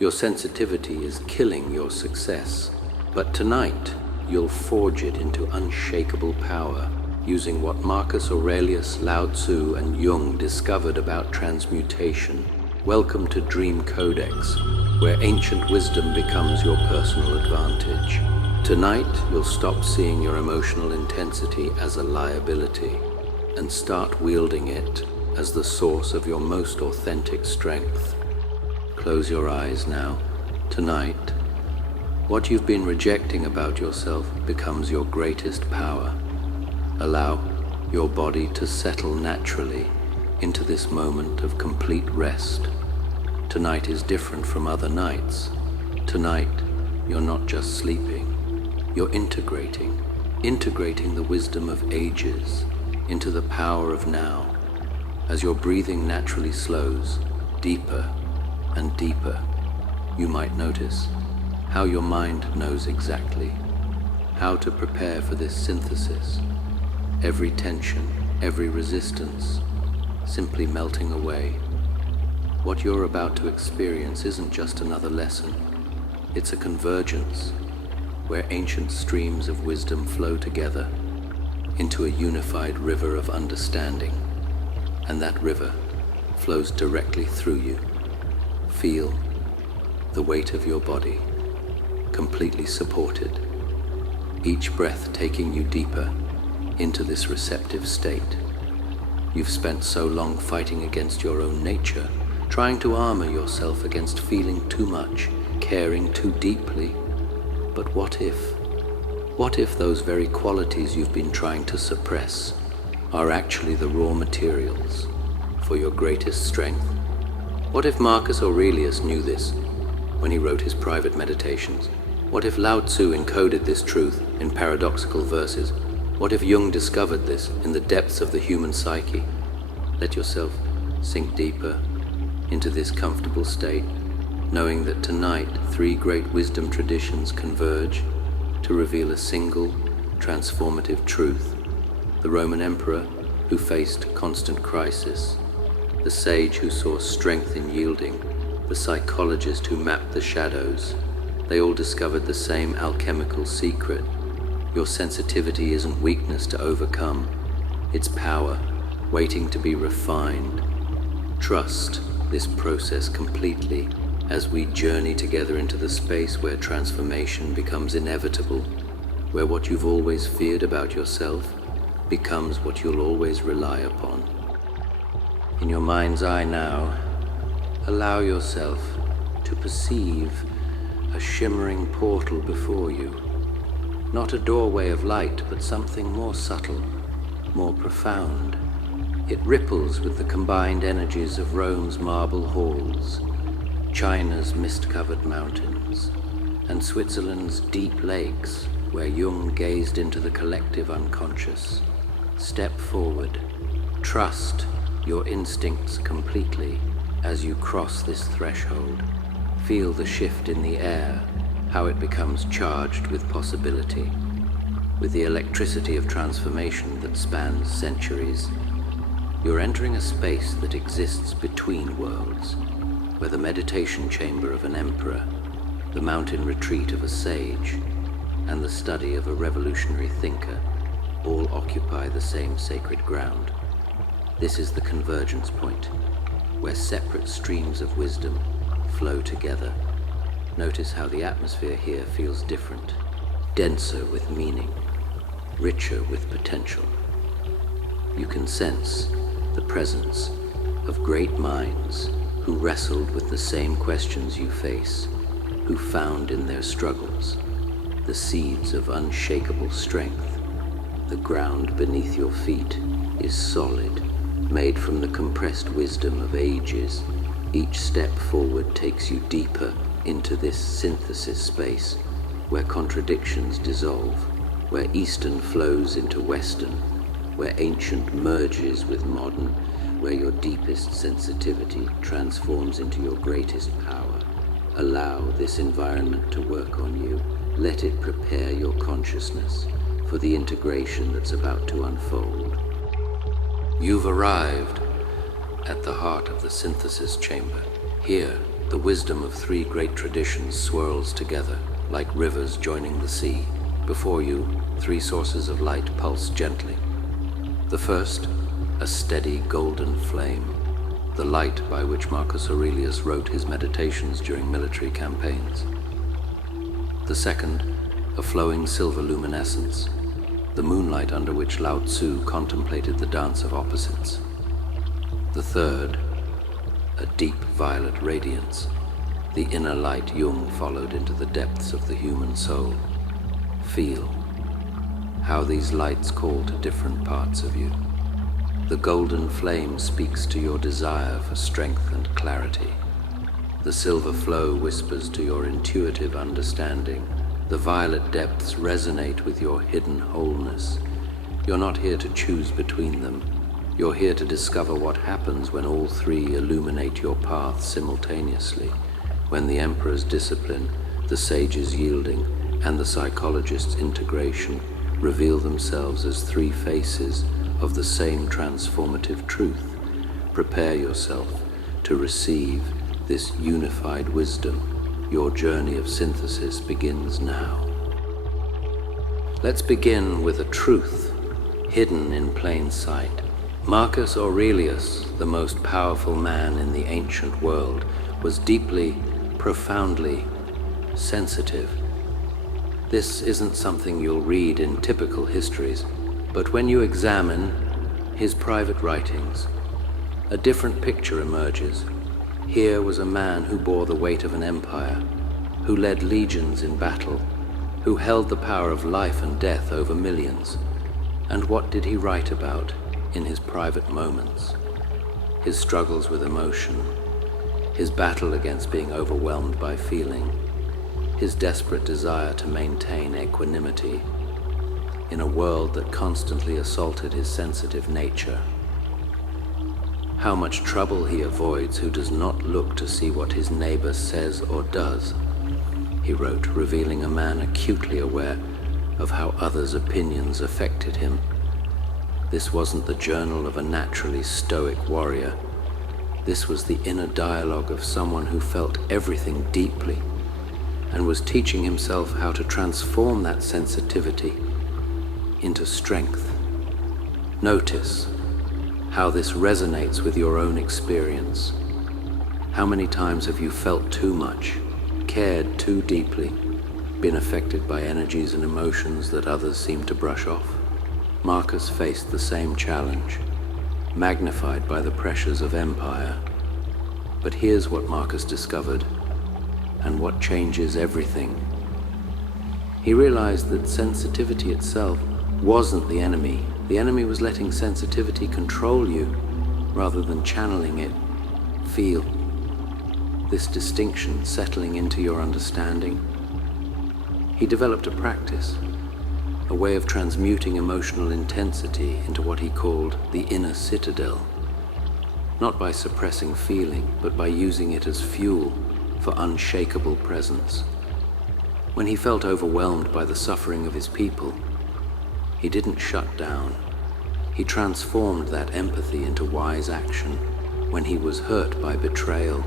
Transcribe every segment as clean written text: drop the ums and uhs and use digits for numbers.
Your sensitivity is killing your success, but tonight you'll forge it into unshakable power, using what Marcus Aurelius, Lao Tzu, and Jung discovered about transmutation. Welcome to Dream Codex, where ancient wisdom becomes your personal advantage. Tonight, you'll stop seeing your emotional intensity as a liability and start wielding it as the source of your most authentic strength. Close your eyes now. Tonight, what you've been rejecting about yourself becomes your greatest power. Allow your body to settle naturally into this moment of complete rest. Tonight is different from other nights. Tonight, you're not just sleeping, you're integrating the wisdom of ages into the power of now. As your breathing naturally slows, deeper and deeper, you might notice how your mind knows exactly how to prepare for this synthesis. Every tension, every resistance, simply melting away. What you're about to experience isn't just another lesson. It's a convergence where ancient streams of wisdom flow together into a unified river of understanding, and that river flows directly through you. Feel the weight of your body, completely supported, each breath taking you deeper into this receptive state. You've spent so long fighting against your own nature, trying to armor yourself against feeling too much, caring too deeply. But what if those very qualities you've been trying to suppress are actually the raw materials for your greatest strength? What if Marcus Aurelius knew this when he wrote his private meditations? What if Lao Tzu encoded this truth in paradoxical verses? What if Jung discovered this in the depths of the human psyche? Let yourself sink deeper into this comfortable state, knowing that tonight 3 great wisdom traditions converge to reveal a single, transformative truth. The Roman emperor who faced constant crisis, the sage who saw strength in yielding, the psychologist who mapped the shadows, they all discovered the same alchemical secret. Your sensitivity isn't weakness to overcome, it's power, waiting to be refined. Trust this process completely as we journey together into the space where transformation becomes inevitable, where what you've always feared about yourself becomes what you'll always rely upon. In your mind's eye now, allow yourself to perceive a shimmering portal before you. Not a doorway of light, but something more subtle, more profound. It ripples with the combined energies of Rome's marble halls, China's mist-covered mountains, and Switzerland's deep lakes, where Jung gazed into the collective unconscious. Step forward. Trust your instincts completely as you cross this threshold. Feel the shift in the air, how it becomes charged with possibility, with the electricity of transformation that spans centuries. You're entering a space that exists between worlds, where the meditation chamber of an emperor, the mountain retreat of a sage, and the study of a revolutionary thinker all occupy the same sacred ground. This is the convergence point, where separate streams of wisdom flow together. Notice how the atmosphere here feels different, denser with meaning, richer with potential. You can sense the presence of great minds who wrestled with the same questions you face, who found in their struggles the seeds of unshakable strength. The ground beneath your feet is solid, made from the compressed wisdom of ages. Each step forward takes you deeper into this synthesis space, where contradictions dissolve, where Eastern flows into Western, where ancient merges with modern, where your deepest sensitivity transforms into your greatest power. Allow this environment to work on you. Let it prepare your consciousness for the integration that's about to unfold. You've arrived at the heart of the synthesis chamber. Here, The wisdom of three great traditions swirls together, like rivers joining the sea. Before you, three sources of light pulse gently. The first, a steady golden flame, the light by which Marcus Aurelius wrote his meditations during military campaigns. The second, a flowing silver luminescence, the moonlight under which Lao Tzu contemplated the dance of opposites. The third, a deep violet radiance, the inner light Jung followed into the depths of the human soul. Feel how these lights call to different parts of you. The golden flame speaks to your desire for strength and clarity. The silver flow whispers to your intuitive understanding. The violet depths resonate with your hidden wholeness. You're not here to choose between them. You're here to discover what happens when all three illuminate your path simultaneously, when the emperor's discipline, the sage's yielding, and the psychologist's integration reveal themselves as three faces of the same transformative truth. Prepare yourself to receive this unified wisdom. Your journey of synthesis begins now. Let's begin with a truth hidden in plain sight. Marcus Aurelius, the most powerful man in the ancient world, was deeply, profoundly sensitive. This isn't something you'll read in typical histories, but when you examine his private writings, a different picture emerges. Here was a man who bore the weight of an empire, who led legions in battle, who held the power of life and death over millions. And what did he write about in his private moments? His struggles with emotion, his battle against being overwhelmed by feeling, his desperate desire to maintain equanimity in a world that constantly assaulted his sensitive nature. How much trouble he avoids who does not look to see what his neighbor says or does, he wrote, revealing a man acutely aware of how others' opinions affected him. This wasn't the journal of a naturally stoic warrior. This was the inner dialogue of someone who felt everything deeply and was teaching himself how to transform that sensitivity into strength. Notice how this resonates with your own experience. How many times have you felt too much, cared too deeply, been affected by energies and emotions that others seem to brush off? Marcus faced the same challenge, magnified by the pressures of empire. But here's what Marcus discovered, and what changes everything. He realized that sensitivity itself wasn't the enemy. The enemy was letting sensitivity control you rather than channeling it. Feel this distinction settling into your understanding. He developed a practice, a way of transmuting emotional intensity into what he called the inner citadel, not by suppressing feeling, but by using it as fuel for unshakable presence. When he felt overwhelmed by the suffering of his people, he didn't shut down. He transformed that empathy into wise action. When he was hurt by betrayal,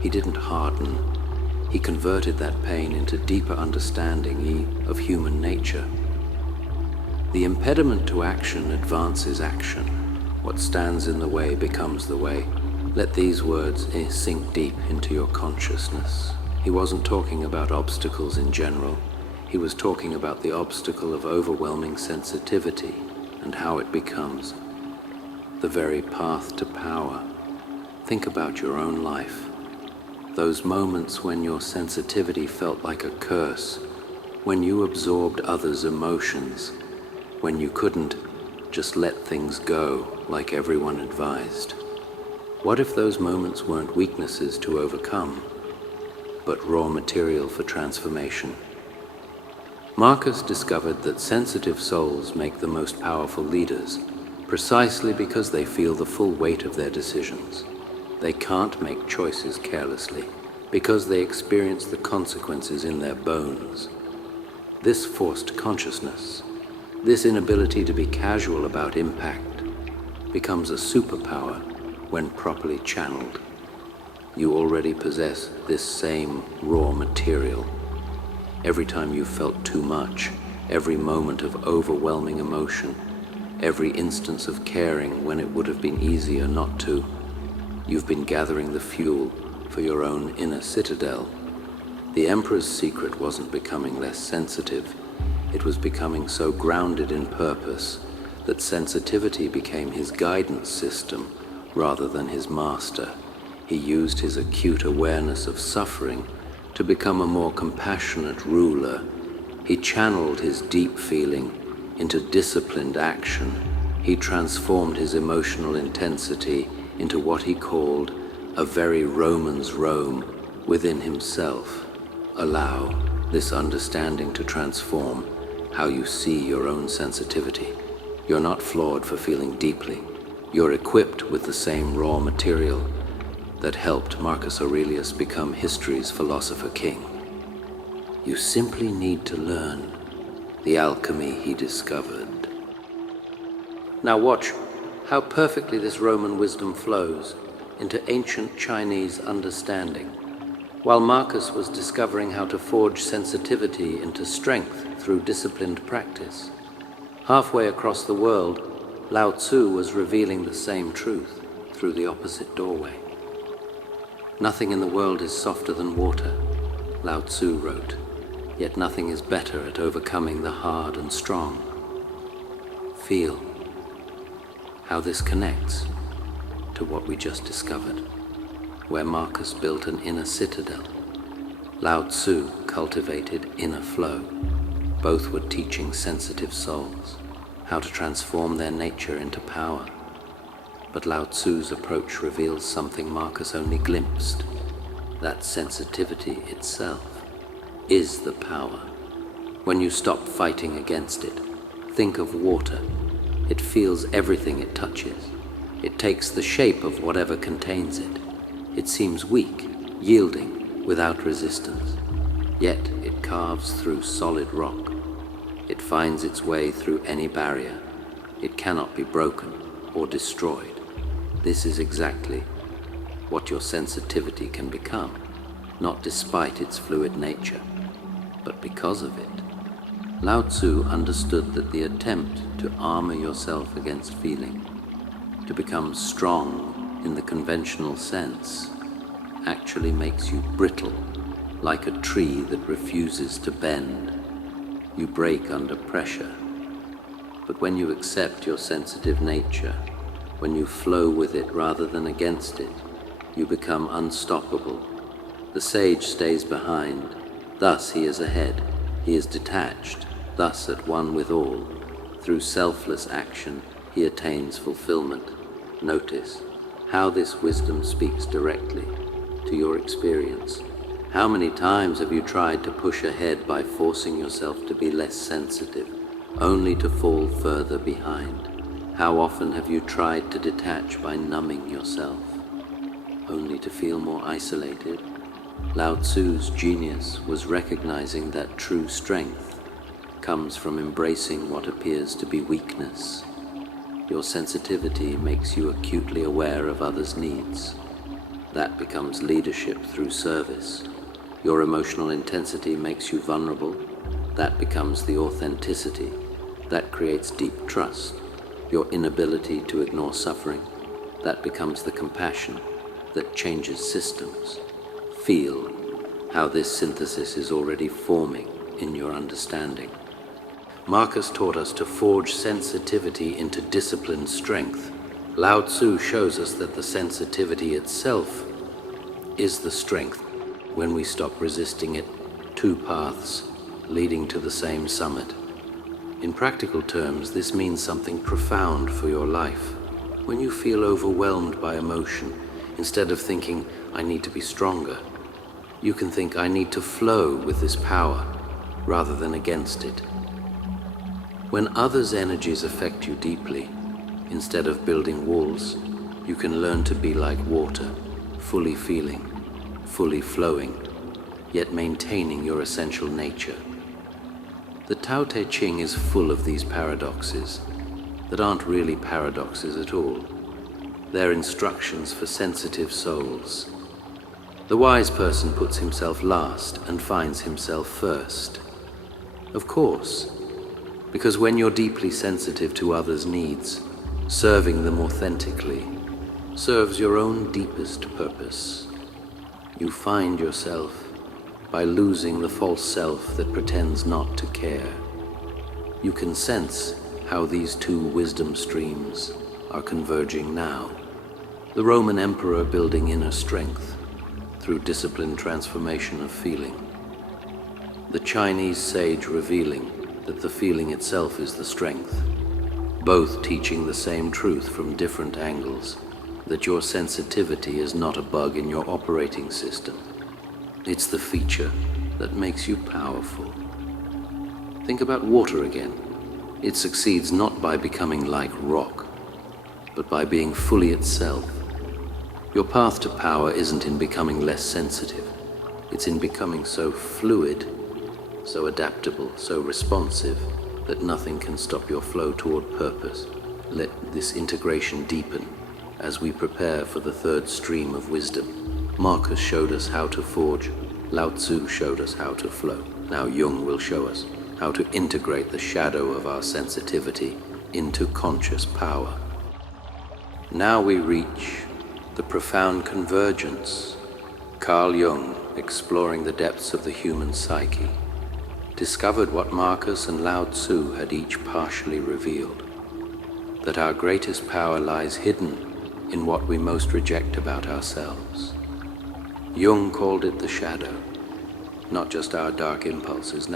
he didn't harden. He converted that pain into deeper understanding of human nature. The impediment to action advances action. What stands in the way becomes the way. Let these words sink deep into your consciousness. He wasn't talking about obstacles in general. He was talking about the obstacle of overwhelming sensitivity and how it becomes the very path to power. Think about your own life. Those moments when your sensitivity felt like a curse, when you absorbed others' emotions, when you couldn't just let things go like everyone advised. What if those moments weren't weaknesses to overcome, but raw material for transformation? Marcus discovered that sensitive souls make the most powerful leaders, precisely because they feel the full weight of their decisions. They can't make choices carelessly, because they experience the consequences in their bones. This forced consciousness, this inability to be casual about impact, becomes a superpower when properly channeled. You already possess this same raw material. Every time you felt too much, every moment of overwhelming emotion, every instance of caring when it would have been easier not to, you've been gathering the fuel for your own inner citadel. The Emperor's secret wasn't becoming less sensitive. It was becoming so grounded in purpose that sensitivity became his guidance system rather than his master. He used his acute awareness of suffering to become a more compassionate ruler. He channeled his deep feeling into disciplined action. He transformed his emotional intensity into what he called a very Roman's Rome within himself. Allow this understanding to transform how you see your own sensitivity. You're not flawed for feeling deeply. You're equipped with the same raw material that helped Marcus Aurelius become history's philosopher king. You simply need to learn the alchemy he discovered. Now watch how perfectly this Roman wisdom flows into ancient Chinese understanding. While Marcus was discovering how to forge sensitivity into strength through disciplined practice, halfway across the world, Lao Tzu was revealing the same truth through the opposite doorway. Nothing in the world is softer than water, Lao Tzu wrote, yet nothing is better at overcoming the hard and strong. Feel how this connects to what we just discovered, where Marcus built an inner citadel. Lao Tzu cultivated inner flow. Both were teaching sensitive souls how to transform their nature into power. But Lao Tzu's approach reveals something Marcus only glimpsed, that sensitivity itself is the power. When you stop fighting against it, think of water. It feels everything it touches. It takes the shape of whatever contains it. It seems weak, yielding, without resistance. Yet it carves through solid rock. It finds its way through any barrier. It cannot be broken or destroyed. This is exactly what your sensitivity can become, not despite its fluid nature, but because of it. Lao Tzu understood that the attempt to armor yourself against feeling, to become strong in the conventional sense, actually makes you brittle, like a tree that refuses to bend. You break under pressure. But when you accept your sensitive nature, when you flow with it rather than against it, you become unstoppable. The sage stays behind, thus he is ahead. He is detached, thus at one with all. Through selfless action, he attains fulfillment. Notice how this wisdom speaks directly to your experience. How many times have you tried to push ahead by forcing yourself to be less sensitive, only to fall further behind? How often have you tried to detach by numbing yourself, only to feel more isolated? Lao Tzu's genius was recognizing that true strength comes from embracing what appears to be weakness. Your sensitivity makes you acutely aware of others' needs. That becomes leadership through service. Your emotional intensity makes you vulnerable. That becomes the authenticity. That creates deep trust. Your inability to ignore suffering, that becomes the compassion that changes systems. Feel how this synthesis is already forming in your understanding. Marcus taught us to forge sensitivity into disciplined strength. Lao Tzu shows us that the sensitivity itself is the strength. When we stop resisting it, two paths leading to the same summit. In practical terms, this means something profound for your life. When you feel overwhelmed by emotion, instead of thinking, I need to be stronger, you can think, I need to flow with this power, rather than against it. When others' energies affect you deeply, instead of building walls, you can learn to be like water, fully feeling, fully flowing, yet maintaining your essential nature. The Tao Te Ching is full of these paradoxes that aren't really paradoxes at all. They're instructions for sensitive souls. The wise person puts himself last and finds himself first. Of course, because when you're deeply sensitive to others' needs, serving them authentically serves your own deepest purpose. You find yourself by losing the false self that pretends not to care. You can sense how these two wisdom streams are converging now. The Roman emperor building inner strength through disciplined transformation of feeling. The Chinese sage revealing that the feeling itself is the strength. Both teaching the same truth from different angles, that your sensitivity is not a bug in your operating system. It's the feature that makes you powerful. Think about water again. It succeeds not by becoming like rock, but by being fully itself. Your path to power isn't in becoming less sensitive. It's in becoming so fluid, so adaptable, so responsive, that nothing can stop your flow toward purpose. Let this integration deepen as we prepare for the third stream of wisdom. Marcus showed us how to forge. Lao Tzu showed us how to flow. Now Jung will show us how to integrate the shadow of our sensitivity into conscious power. Now we reach the profound convergence. Carl Jung, exploring the depths of the human psyche, discovered what Marcus and Lao Tzu had each partially revealed, that our greatest power lies hidden in what we most reject about ourselves. Jung called it the shadow, not just our dark impulses,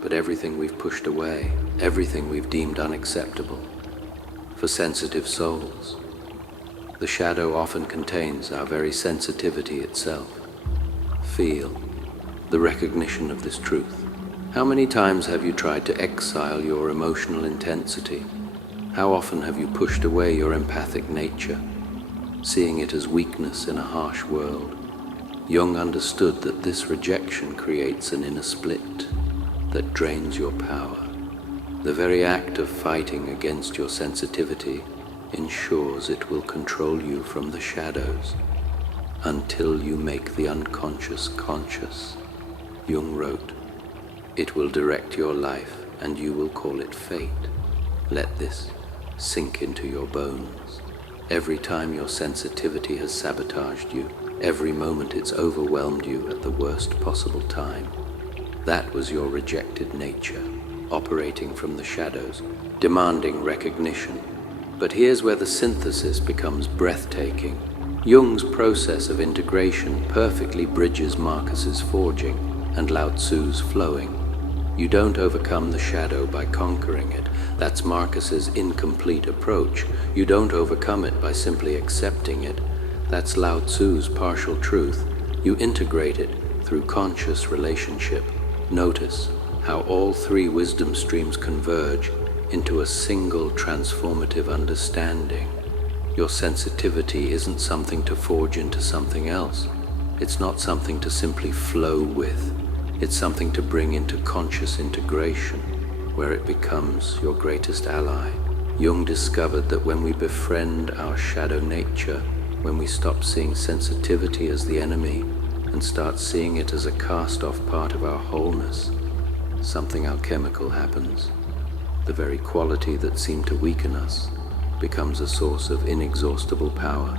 but everything we've pushed away, everything we've deemed unacceptable. For sensitive souls, the shadow often contains our very sensitivity itself. Feel the recognition of this truth. How many times have you tried to exile your emotional intensity? How often have you pushed away your empathic nature, seeing it as weakness in a harsh world? Jung understood that this rejection creates an inner split that drains your power. The very act of fighting against your sensitivity ensures it will control you from the shadows until you make the unconscious conscious. Jung wrote, "It will direct your life and you will call it fate." Let this sink into your bones. Every time your sensitivity has sabotaged you, every moment it's overwhelmed you at the worst possible time, that was your rejected nature, operating from the shadows, demanding recognition. But here's where the synthesis becomes breathtaking. Jung's process of integration perfectly bridges Marcus's forging and Lao Tzu's flowing. You don't overcome the shadow by conquering it. That's Marcus's incomplete approach. You don't overcome it by simply accepting it. That's Lao Tzu's partial truth. You integrate it through conscious relationship. Notice how all three wisdom streams converge into a single transformative understanding. Your sensitivity isn't something to forge into something else. It's not something to simply flow with. It's something to bring into conscious integration, where it becomes your greatest ally. Jung discovered that when we befriend our shadow nature, when we stop seeing sensitivity as the enemy and start seeing it as a cast-off part of our wholeness, something alchemical happens. The very quality that seemed to weaken us becomes a source of inexhaustible power.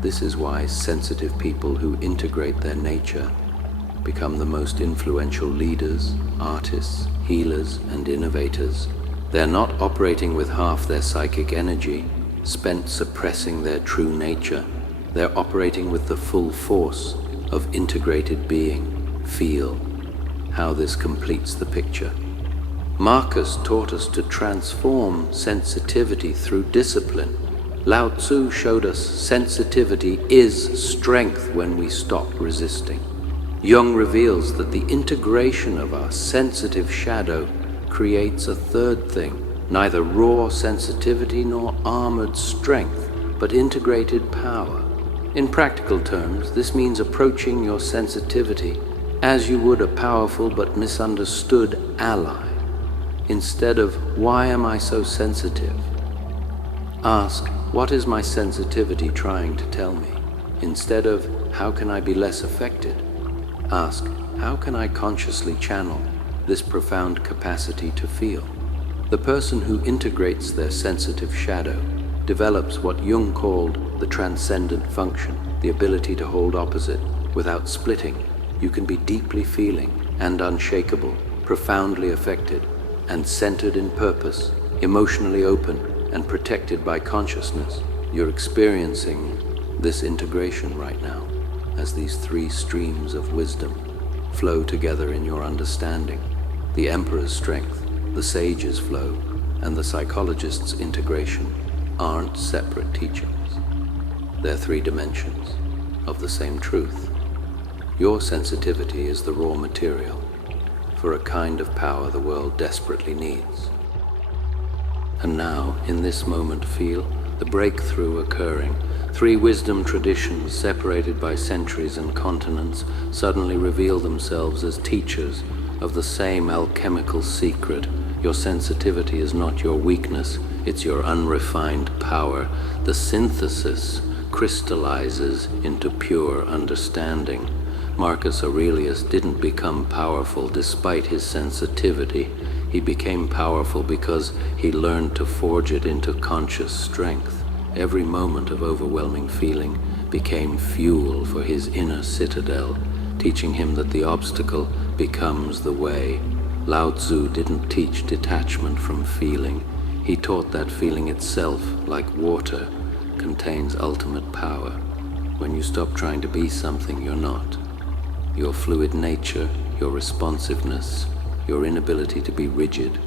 This is why sensitive people who integrate their nature become the most influential leaders, artists, healers, and innovators. They're not operating with half their psychic energy, spent suppressing their true nature. They're operating with the full force of integrated being. Feel how this completes the picture. Marcus taught us to transform sensitivity through discipline. Lao Tzu showed us sensitivity is strength when we stop resisting. Jung reveals that the integration of our sensitive shadow creates a third thing, neither raw sensitivity nor armored strength, but integrated power. In practical terms, this means approaching your sensitivity as you would a powerful but misunderstood ally. Instead of, "Why am I so sensitive?" ask, "What is my sensitivity trying to tell me?" Instead of, how can I be less affected? Ask, how can I consciously channel this profound capacity to feel? The person who integrates their sensitive shadow develops what Jung called the transcendent function, the ability to hold opposite without splitting. You can be deeply feeling and unshakable, profoundly affected and centered in purpose, emotionally open and protected by consciousness. You're experiencing this integration right now as these three streams of wisdom flow together in your understanding. The emperor's strength, the sage's flow, and the psychologist's integration aren't separate teachings. They're three dimensions of the same truth. Your sensitivity is the raw material for a kind of power the world desperately needs. And now, in this moment, feel the breakthrough occurring. Three wisdom traditions separated by centuries and continents suddenly reveal themselves as teachers of the same alchemical secret. Your sensitivity is not your weakness, it's your unrefined power. The synthesis crystallizes into pure understanding. Marcus Aurelius didn't become powerful despite his sensitivity. He became powerful because he learned to forge it into conscious strength. Every moment of overwhelming feeling became fuel for his inner citadel, teaching him that the obstacle becomes the way. Lao Tzu didn't teach detachment from feeling. He taught that feeling itself, like water, contains ultimate power. When you stop trying to be something you're not, your fluid nature, your responsiveness, your inability to be rigid,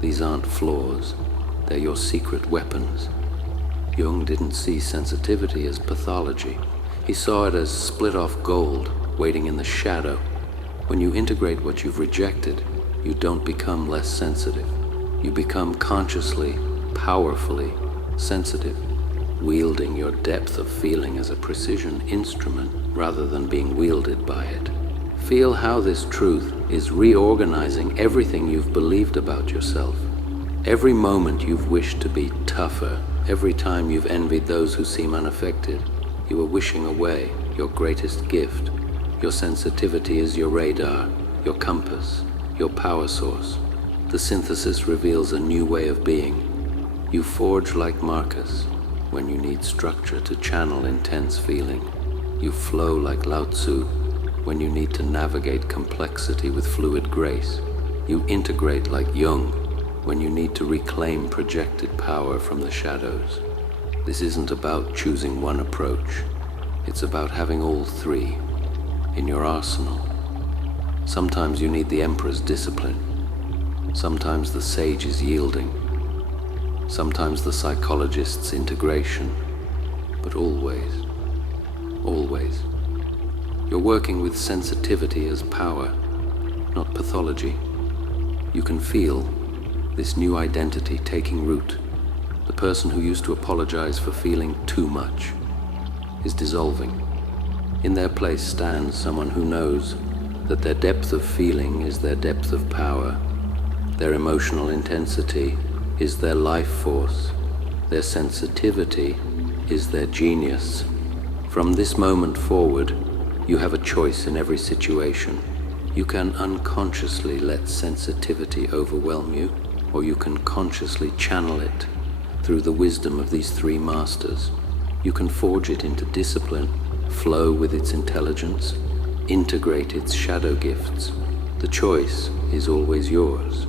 these aren't flaws, they're your secret weapons. Jung didn't see sensitivity as pathology. He saw it as split-off gold waiting in the shadow. When you integrate what you've rejected, you don't become less sensitive. You become consciously, powerfully sensitive, wielding your depth of feeling as a precision instrument rather than being wielded by it. Feel how this truth is reorganizing everything you've believed about yourself. Every moment you've wished to be tougher, every time you've envied those who seem unaffected, you are wishing away your greatest gift. Your sensitivity is your radar, your compass, your power source. The synthesis reveals a new way of being. You forge like Marcus when you need structure to channel intense feeling. You flow like Lao Tzu when you need to navigate complexity with fluid grace. You integrate like Jung when you need to reclaim projected power from the shadows. This isn't about choosing one approach. It's about having all three in your arsenal. Sometimes you need the emperor's discipline. Sometimes the sage's yielding. Sometimes the psychologist's integration. But always, always, you're working with sensitivity as power, not pathology. You can feel this new identity taking root. The person who used to apologize for feeling too much is dissolving. In their place stands someone who knows that their depth of feeling is their depth of power. Their emotional intensity is their life force. Their sensitivity is their genius. From this moment forward, you have a choice in every situation. You can unconsciously let sensitivity overwhelm you, or you can consciously channel it through the wisdom of these three masters. You can forge it into discipline, flow with its intelligence, integrate its shadow gifts. The choice is always yours.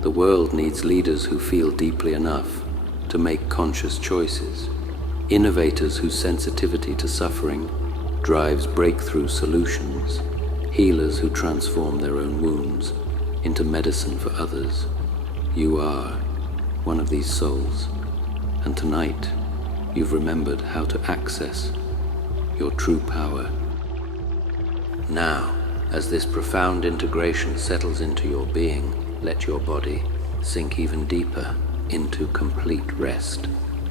The world needs leaders who feel deeply enough to make conscious choices, innovators whose sensitivity to suffering drives breakthrough solutions, healers who transform their own wounds into medicine for others. You are one of these souls, and tonight you've remembered how to access your true power. Now, as this profound integration settles into your being, let your body sink even deeper into complete rest.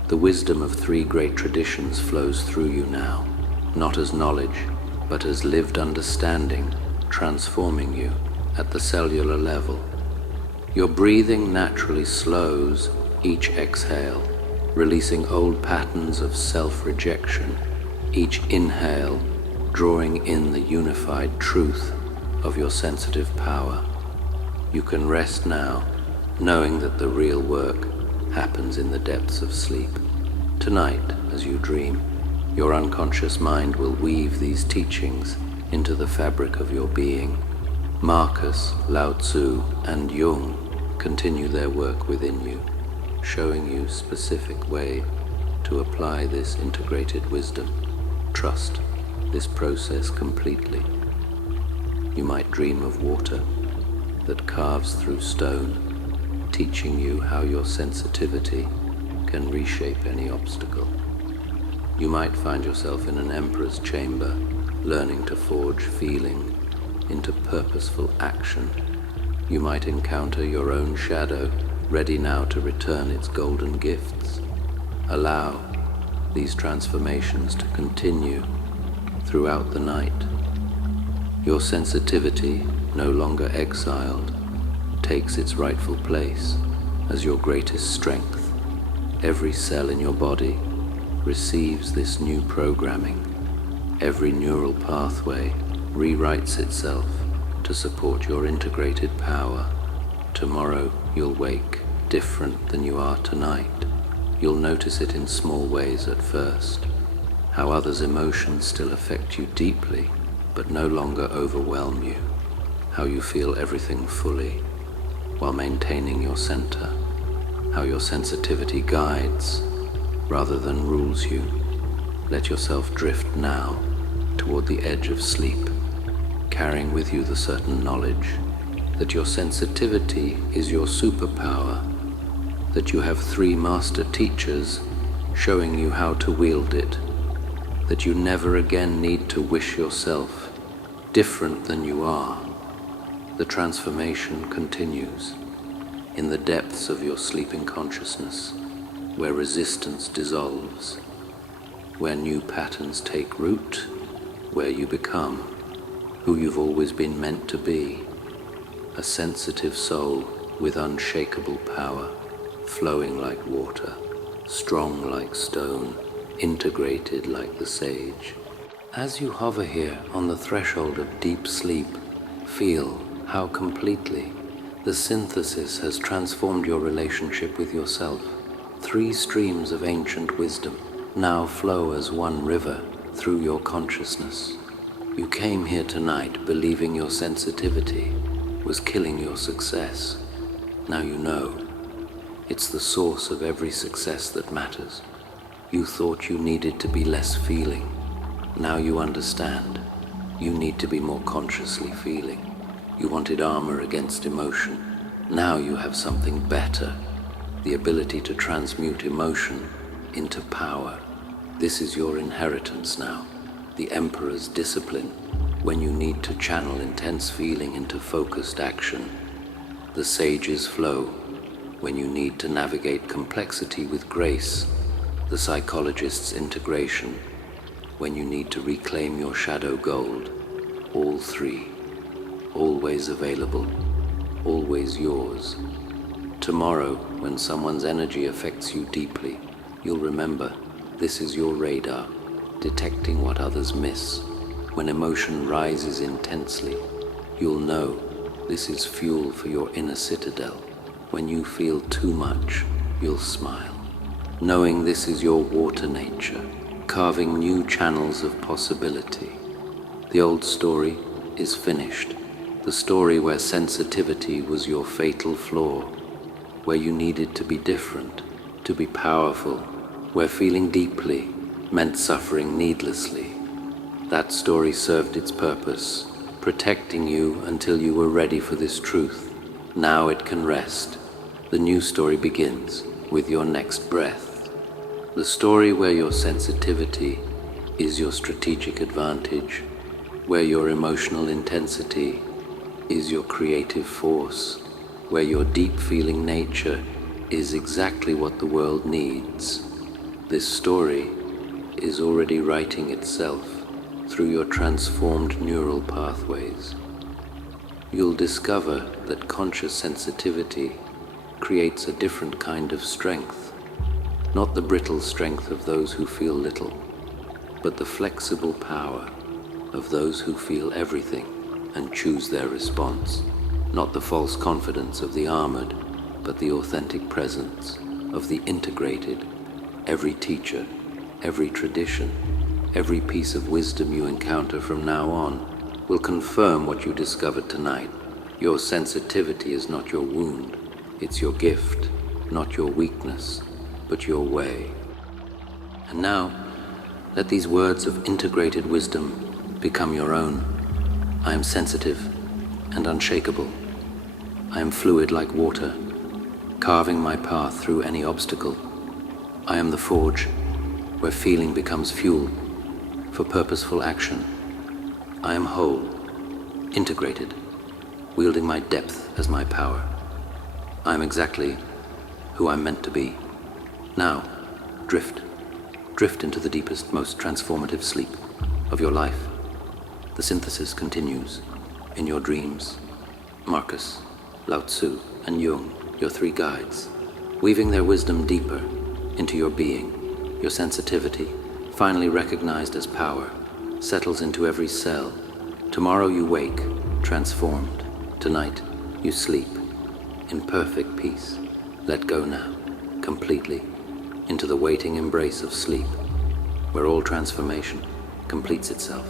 The wisdom of three great traditions flows through you now, not as knowledge, but as lived understanding, transforming you at the cellular level. Your breathing naturally slows each exhale, releasing old patterns of self-rejection. each inhale drawing in the unified truth of your sensitive power. You can rest now, knowing that the real work happens in the depths of sleep. Tonight, as you dream, your unconscious mind will weave these teachings into the fabric of your being. Marcus, Lao Tzu, and Jung continue their work within you, showing you specific way to apply this integrated wisdom. Trust this process completely. You might dream of water that carves through stone, teaching you how your sensitivity can reshape any obstacle. You might find yourself in an emperor's chamber, learning to forge feeling into purposeful action. You might encounter your own shadow, ready now to return its golden gifts. Allow these transformations to continue throughout the night. Your sensitivity, no longer exiled, takes its rightful place as your greatest strength. Every cell in your body receives this new programming. Every neural pathway rewrites itself to support your integrated power. Tomorrow you'll wake different than you are tonight. You'll notice it in small ways at first, how others' emotions still affect you deeply but no longer overwhelm you, how you feel everything fully while maintaining your center, how your sensitivity guides rather than rules you. Let yourself drift now toward the edge of sleep, carrying with you the certain knowledge that your sensitivity is your superpower, that you have 3 master teachers showing you how to wield it, that you never again need to wish yourself different than you are. The transformation continues in the depths of your sleeping consciousness, where resistance dissolves, where new patterns take root, where you become who you've always been meant to be, a sensitive soul with unshakable power, flowing like water, strong like stone, integrated like the sage. As you hover here on the threshold of deep sleep, feel how completely the synthesis has transformed your relationship with yourself. 3 streams of ancient wisdom now flow as one river through your consciousness. You came here tonight believing your sensitivity was killing your success. Now you know. It's the source of every success that matters. You thought you needed to be less feeling. Now you understand. You need to be more consciously feeling. You wanted armor against emotion. Now you have something better, the ability to transmute emotion into power. This is your inheritance now, the Emperor's discipline, when you need to channel intense feeling into focused action. The Sage's flow, when you need to navigate complexity with grace. The Psychologist's integration, when you need to reclaim your shadow gold. All 3, always available, always yours. Tomorrow, when someone's energy affects you deeply, you'll remember this is your radar, detecting what others miss. When emotion rises intensely, you'll know this is fuel for your inner citadel. When you feel too much, you'll smile, knowing this is your water nature, carving new channels of possibility. The old story is finished, the story where sensitivity was your fatal flaw, where you needed to be different, to be powerful, where feeling deeply meant suffering needlessly. That story served its purpose, protecting you until you were ready for this truth. Now it can rest. The new story begins with your next breath. The story where your sensitivity is your strategic advantage, where your emotional intensity is your creative force, where your deep feeling nature is exactly what the world needs. This story is already writing itself through your transformed neural pathways. You'll discover that conscious sensitivity creates a different kind of strength, not the brittle strength of those who feel little, but the flexible power of those who feel everything and choose their response, not the false confidence of the armored, but the authentic presence of the integrated. Every teacher, every tradition, every piece of wisdom you encounter from now on will confirm what you discovered tonight. Your sensitivity is not your wound, it's your gift, not your weakness, but your way. And now, let these words of integrated wisdom become your own. I am sensitive and unshakable. I am fluid like water, carving my path through any obstacle. I am the forge where feeling becomes fuel for purposeful action. I am whole, integrated, wielding my depth as my power. I am exactly who I'm meant to be. Now, drift into the deepest, most transformative sleep of your life. The synthesis continues in your dreams. Marcus, Lao Tzu, and Jung, your three guides, weaving their wisdom deeper into your being. Your sensitivity, finally recognized as power, settles into every cell. Tomorrow you wake, transformed. Tonight you sleep in perfect peace. Let go now, completely, into the waiting embrace of sleep, where all transformation completes itself.